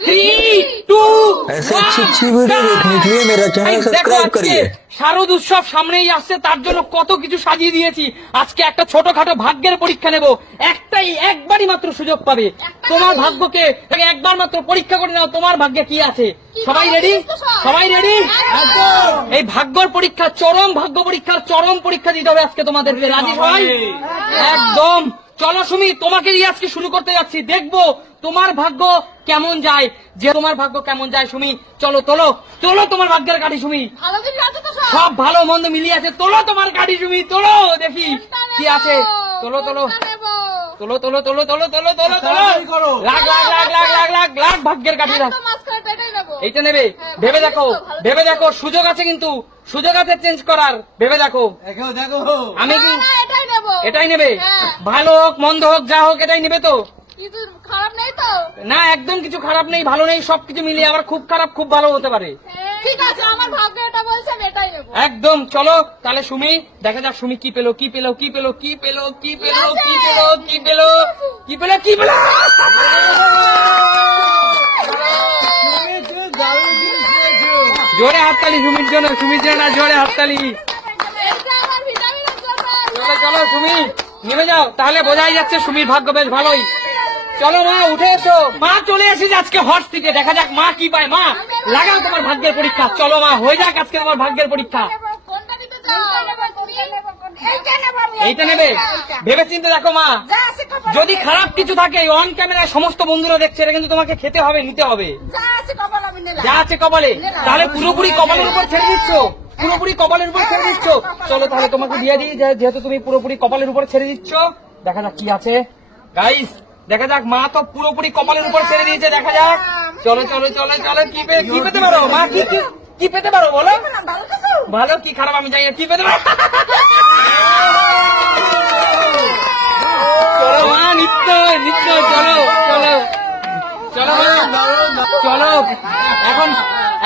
3, 2, ऐसे अच्छी वीडियो देखने के लिए मेरा चैनल सब्सक्राइब करिए। শারদ উৎসব সামনেই আসছে, তার জন্য কত কিছু সাজিয়ে দিয়েছি। আজকে একটা ছোটখাটো ভাগ্যের পরীক্ষা নেব। একবারই মাত্র সুযোগ পাবে। তোমার ভাগ্যকে একবার মাত্র পরীক্ষা করে নাও, তোমার ভাগ্যে কি আছে। সবাই রেডি? সবাই রেডি? এই ভাগ্যর পরীক্ষা, চরম ভাগ্য পরীক্ষার চরম পরীক্ষা দিতে হবে আজকে তোমাদেরকে। রাজি সবাই? একদম। চলো সুমি, তোমাকে দিয়ে আজকে শুরু করতে যাচ্ছি। দেখবো তোমার ভাগ্য কেমন যায়। যে তোমার ভাগ্য কেমন যায় সুমি, চলো তোলো তোলো তোমার ভাগ্যের গাড়ি সুমি। সব ভালো মন্দ মিলিয়ে আছে, তোলো তোমার গাড়ি সুমি, তোলো দেখি কি আছে। তোলো তোলো তোলো তোলো তোলো তোলো তোলো তোলো তোলো। লাখ লাখ লাখ লাখ লাখ লাখ লাখ ভাগ্যের গাড়ি। এইটা নেবে? ভেবে দেখো, ভেবে দেখো, সুযোগ আছে কিন্তু, সুযোগ আছে চেঞ্জ করার। ভেবে দেখো। আমি কি এটাই নেবে? ভালো হোক মন্দ হোক যা হোক এটাই নেবে তো? খারাপ নেই তো? না, একদম কিছু খারাপ নেই, ভালো নেই, সবকিছু মিলিয়ে আবার খুব খারাপ খুব ভালো হতে পারে। ঠিক আছে, আমার ভাগ্য এটা বলছে, আমি এটাই নেব। একদম। চলো তাহলে সুমি, দেখা যাক সুমি কি পেলো কি পেলো কি পেলো কি পেলো কি পেলো কি পেলো কি পেলো কি পেলো কি পেলো। জোরে হাততালি সুমির জন্য, সুমির জন্য জোরে হাততালি। চলো চলো সুমি নেমে যাও, তাহলে বোঝাই যাচ্ছে সুমির ভাগ্য বেশ ভালোই। চলো মা উঠে এসো। মা চলে এসেছে আজকে হট সিটে, দেখা যাক মা কি পায়। মা লাগাও তোমার ভাগ্যের পরীক্ষা। চলো মা, হয়ে যাক আজকে তোমার ভাগ্যের পরীক্ষা। এইটা নেবে? ভেবে চিন্তে দেখো মা, যদি খারাপ কিছু থাকে অন ক্যামেরায় সমস্ত বন্ধুরা দেখছে, এটা কিন্তু তোমাকে খেতে হবে, নিতে হবে। যা আছে কপালে, তাহলে পুরোপুরি কপালের উপর ছেড়ে দিচ্ছ, পুরোপুরি কপালের উপর ছেড়ে দিচ্ছ। চলো তাহলে তোমাকে দিয়ে দিই, যেহেতু তুমি পুরোপুরি কপালের উপর ছেড়ে দিচ্ছ। দেখা যাক কি আছে গাইস, দেখা যাক। মা তো পুরোপুরি কপালের উপর ছেড়ে দিয়েছে, দেখা যাক। চলো চলো চলো চলো, কি পেতে পারো মা? কি পেতে পারো বলো? ভালো কি খারাপ আমি জানি না, কি পেতে পারো? চলো মা, নিত্য নিত্য, চলো চলো চলো চলো।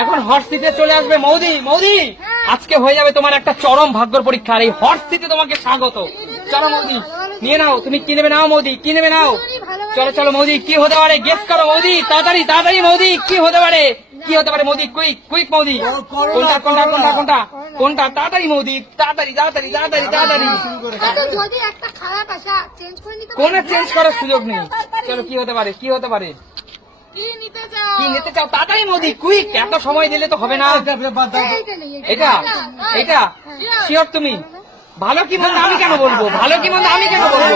এখন হট সিটে চলে আসবে মৌদি। মৌদি, আজকে হয়ে যাবে তোমার একটা চরম ভাগ্যর পরীক্ষা, আর এই হট সিটে তোমাকে স্বাগত। চলো মৌদি, নিয়ে নাও। তুমি কি নেবে নাও মৌদি, কি নেবে নাও। চলো চলো মৌদি, কি হতে পারে গেস করো মৌদি, তাড়াতাড়ি তাড়াতাড়ি মৌদি, কি হতে পারে, কি হতে পারে মৌদি, কুইক কুইক মৌদি। কোনটা কোনটা কোনটা কোনটা কোনটা, তাড়াতাড়ি মৌদি, তাড়াতাড়ি তাড়াতাড়ি তাড়াতাড়ি তাড়াতাড়ি। যদি একটা খারাপ আসা চেঞ্জ করে নিতে, কোন চেঞ্জ করার সুযোগ নেই। চলো কি হতে পারে, কি হতে পারে, কি নিতে চাও? কি নিতে চাও, তাড়াতাড়ি মৌদি, কুইক। এত সময় দিলে তো হবে না। এটা এটা শিওর তুমি? ভালো কি মন্দ আমি কেন বলবো, ভালো কি মন্দ আমি কেন বলবো?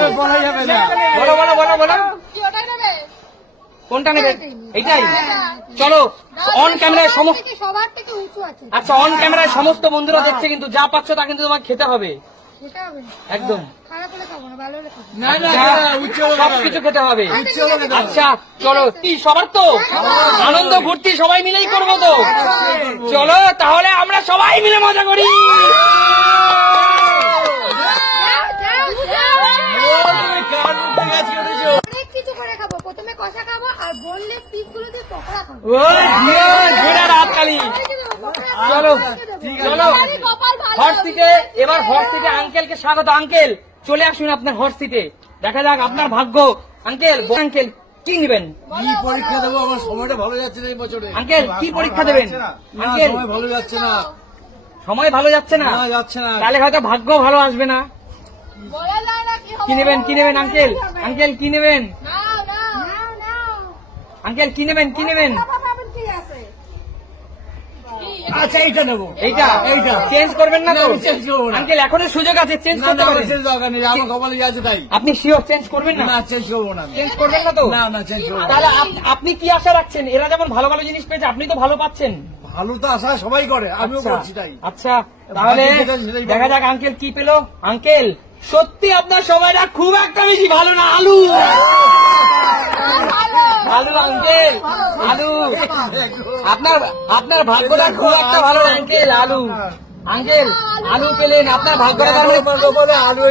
বলো বলো বলো বলো, কি ওটাই নেবে? কোনটা নেবে? এইটাই। চলো অন ক্যামেরায় সমস্ত, সবার থেকে উঁচু আছে। আচ্ছা অন ক্যামেরায় সমস্ত বন্ধুরা দেখছে কিন্তু, যা পাচ্ছ তা কিন্তু তোমাকে খেতে হবে। সেটা হবে না। একদম খারাপ হলে খাবো না, ভালো হলে খাবো। সবকিছু খেতে হবে। আচ্ছা চলো, কি সবার তো আনন্দ ফুর্তি সবাই মিলেই করবো তো? চলো তাহলে আমরা সবাই মিলে মজা করি। অনেক কিছু করে খাবো, প্রথমে কষা খাবো আর বোনলেস পিস গুলো দিয়ে পকোড়া খাবো। হাততালি। চলো চলো হট সিটে, এবার হট সিটে আঙ্কেলকে স্বাগত। আঙ্কেল চলে আসুন আপনার হট সিটে, দেখা যাক আপনার ভাগ্য। আঙ্কেল আঙ্কেল কি নেবেন? কি পরীক্ষা দেবো? আমার সময়টা ভালো যাচ্ছে না এই বছরে। আঙ্কেল কি পরীক্ষা দেবেন? আঙ্কেল সময় ভালো যাচ্ছে না, সময় ভালো যাচ্ছে না, যাচ্ছে না। তাহলে হয়তো ভাগ্য ভালো আসবে না। বলা যায় না কি হবে। কি নেবেন কি নেবেন আঙ্কেল? আঙ্কেল কি নেবেন? নাও নাও নাও। আঙ্কেল কি নেবেন কি নেবেন? আবার কি আছে? আচ্ছা এইটা নেবো। এইটা এইটা চেঞ্জ করবেন না তো? আমি চেঞ্জ করবো না। আঙ্কেল এখনো সুযোগ আছে, চেঞ্জ না করতে না, পারেন। চেঞ্জ দরকার নেই, আমার কপালে আছে তাই। আপনি শিওর চেঞ্জ করবেন না? না চেঞ্জ করবো না, চেঞ্জ করবেন না তো? না না চেঞ্জ করবো না। তাহলে আপনি কি আশা রাখছেন? এরা যেমন ভালো ভালো জিনিস পেয়েছে, আপনি তো ভালো পাচ্ছেন। ভালো তো আশা সবাই করে, আমিও আচ্ছা, করছি তাই। আচ্ছা তাহলে দেখা যাক আঙ্কেল কি পেলো। আঙ্কেল সত্যি আপনার সময়টা খুব একটা বেশি ভালো না। আলু আলু আঙ্কেল, আলু। আপনার আপনার ভাগ্যটা খুব একটা ভালো আঙ্কেল। আলু আঙ্কেল, আলু পেলেন, আপনার ভাগ্যটা আলু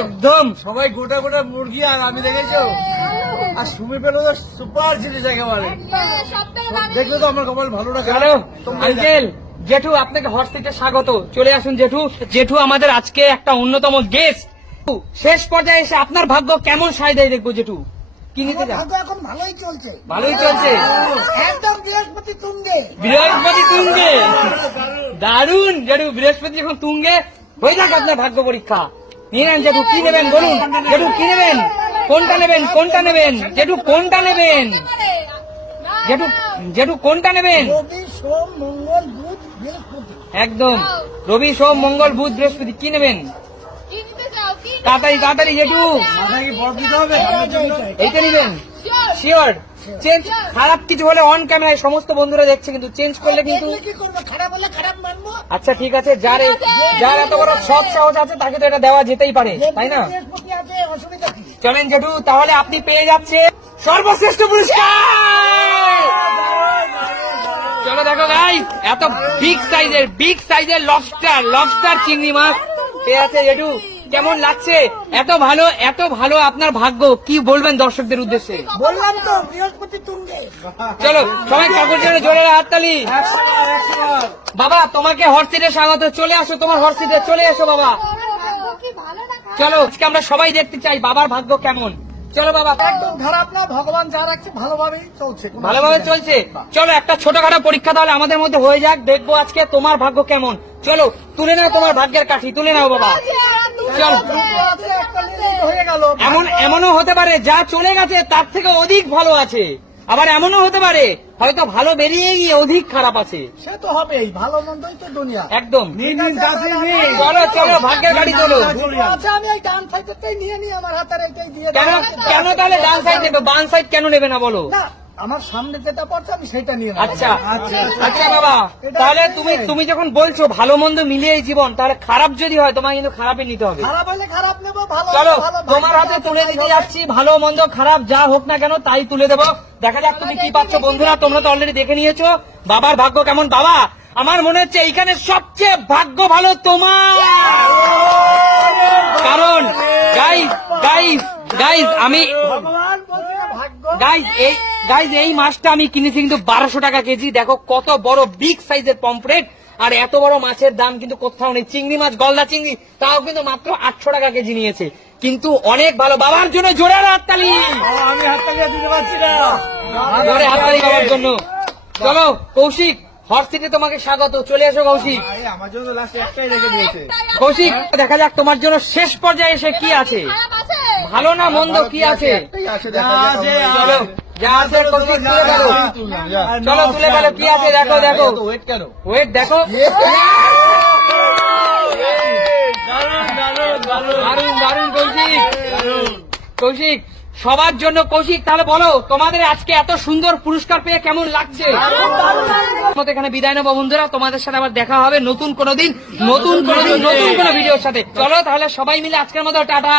একদম। সবাই গোটা গোটা মুরগি, আর আমি দেখেছো আর সুমি পেলো তো সুপার জিনিস একেবারে। দেখলে তো আমার কপাল ভালো না। চলো আঙ্কেল, জেঠু আপনাকে হট সিটে স্বাগত। চলে আসুন জেঠু। জেঠু আমাদের আজকে একটা অন্যতম গেস্ট। শেষ পর্যায়ে এসে আপনার ভাগ্য কেমন সায় দেয় দেখবো জেঠু। কি নিতে চাও? ভাগ্য এখন ভালোই চলছে, ভালোই চলছে, একদম বৃহস্পতি তুঙ্গে। বৃহস্পতি তুঙ্গে। দারুণ জেঠু, বৃহস্পতি যখন তুঙ্গে হয়ে যাক আপনার ভাগ্য পরীক্ষা। নিয়ে নেন জেঠু, কি নেবেন বলুন জেঠু, কি নেবেন, কোনটা নেবেন, কোনটা নেবেন জেঠু, কোনটা নেবেন জেঠু, জেঠু কোনটা নেবেন? রবি সোম মঙ্গল বুধ বৃহস্পতি। একদম রবি সোম মঙ্গল বুধ বৃহস্পতি, কি নেবেন? কি নিতে চাও? কি নিতে তাড়াতাড়ি তাড়াতাড়ি জেঠু, মাথায় কি বরফ দিতে হবে সামনের জন্য? এইটা নিবেন? Sure. শিওর? চেঞ্জ খারাপ কিছু হলে অন ক্যামেরায় সমস্ত বন্ধুরা দেখছে, কিন্তু চেঞ্জ করলে কিন্তু। দেখলে কি করবো, খারাপ হলে খারাপ মানবো। আচ্ছা ঠিক আছে, যার এত বড় সৎ সাহস আছে তাকে তো এটা দেওয়া যেতেই পারে, তাই না? বৃহস্পতি আছে, অসুবিধা কি? চলেন জেঠু, তাহলে আপনি পেয়ে যাচ্ছে সর্বশ্রেষ্ঠ পুরস্কার। চলো দেখো গাইস, এত বিগ সাইজের লবস্টার চিংড়ি মাছ পেয়ে আছে জেঠু। কেমন লাগছে? এত ভালো আপনার ভাগ্য, কি বলবেন দর্শকদের উদ্দেশ্যে? বললাম তো বৃহস্পতি তুঙ্গে। চলো সবাই কাকুর জন্য জোরে হাততালি। বাবা তোমাকে হর্সিটে স্বাগত, চলে আসো, তোমার হর্সিটে চলে এসো বাবা। ভাগ্য কি ভালো না খারাপ? চলো আজকে আমরা সবাই দেখতে চাই বাবার ভাগ্য কেমন। চলো বাবা, একদম খারাপ না, ভগবান যা রাখছে ভালোভাবেই চলছে, কোনো ভালোভাবে অসুবিধা চলছে। নেই। চলো একটা ছোটখাটো পরীক্ষা তাহলে আমাদের মধ্যে হয়ে যাক, দেখবো আজকে তোমার ভাগ্য কেমন। চলো তুলে নাও তোমার ভাগ্যের কাঠি, তুলে নাও বাবা। চল, দুটো আছে, একটা নিলেই হয়ে গেল। এমনও হতে পারে যা চলে গেছে তার থেকে অধিক ভালো আছে, আবার এমনও হতে পারে হয়তো ভালো বেরিয়ে গিয়ে অধিক খারাপ আছে। সে তো হবেই, ভালো মন্দই তো দুনিয়া। একদম। নিন নিন চাষি নিন। চলো চলো ভাগ্যের গাড়ি চলো। আচ্ছা আমি এই ডান সাইডটাই নিয়ে নিই, আমার হাতের এইটাই দিয়ে কেন দাও। কেন তাহলে ডান সাইড নেবে, বাম সাইড কেন নেবে না বলো? না, আমার সামনে যেটা পড়ছে আমি সেটা নিয়ে নেব। আচ্ছা আচ্ছা বাবা, তাহলে তুমি যখন বলছো ভালো মন্দ মিলিয়ে জীবন, তাহলে খারাপ যদি হয় তোমাকে কিন্তু খারাপই নিতে হবে। খারাপ হলে খারাপ নেব, ভালো চলো হলে ভালো। তোমার হাতে তুলে দিতে যাচ্ছি, ভালো মন্দ খারাপ যা হোক না কেন তাই তুলে দেবো। দেখা যাক তুমি কি পাচ্ছ। বন্ধুরা তোমরা তো অলরেডি দেখে নিয়েছো বাবার ভাগ্য কেমন। বাবা আমার মনে হচ্ছে এইখানে সবচেয়ে ভাগ্য ভালো তোমার, কারণ গাইজ আমি ভগবান বলছে ভাগ্য। গাইজ এই মাছটা আমি কিনেছি কিন্তু 1200 টাকা কেজি। দেখো কত বড় বিগ সাইজের পমফ্রেট, আর এত বড় মাছের দাম কিন্তু কোথাও নেই। চিংড়ি মাছ, গলদা চিংড়ি, তাও কিন্তু মাত্র 800 টাকা কেজি নিয়েছে, কিন্তু অনেক ভালো। বাবার জন্য জোরে হাততালি, আমি হাততালি দিতে পারছি না। জোরে হাততালি বাবার জন্য। চলো কৌশিক, হর্সিটে তোমাকে স্বাগত, চলে এসো কৌশিক। ভাই, আমার জন্য লাস্ট একটাই রেখে দিয়েছে। কৌশিক দেখা যাক তোমার জন্য শেষ পর্যায়ে এসে কি আছে, খারাপ আছে? ভালো না মন্দ কি আছে। একটাই আছে, যা দেখা যাক আছে, আমরা- চলো যা আছে কৌশিক তুলে ফেলো। তুললাম, যা। চলো তুলে ফেলো, কি আছে দেখো দেখো। ওয়েট কেন? ওয়েট দেখো, দারুন দারুন কৌশিক সবার জন্য। কৌশিক তাহলে বলো তোমাদের আজকে এত সুন্দর পুরস্কার পেয়ে কেমন লাগছে? মতো এখানে বিদায় নেবো বন্ধুরা, তোমাদের সাথে আবার দেখা হবে নতুন কোনো দিন, নতুন কোনো ভিডিওর সাথে। চলো তাহলে সবাই মিলে আজকের মতো টাটা।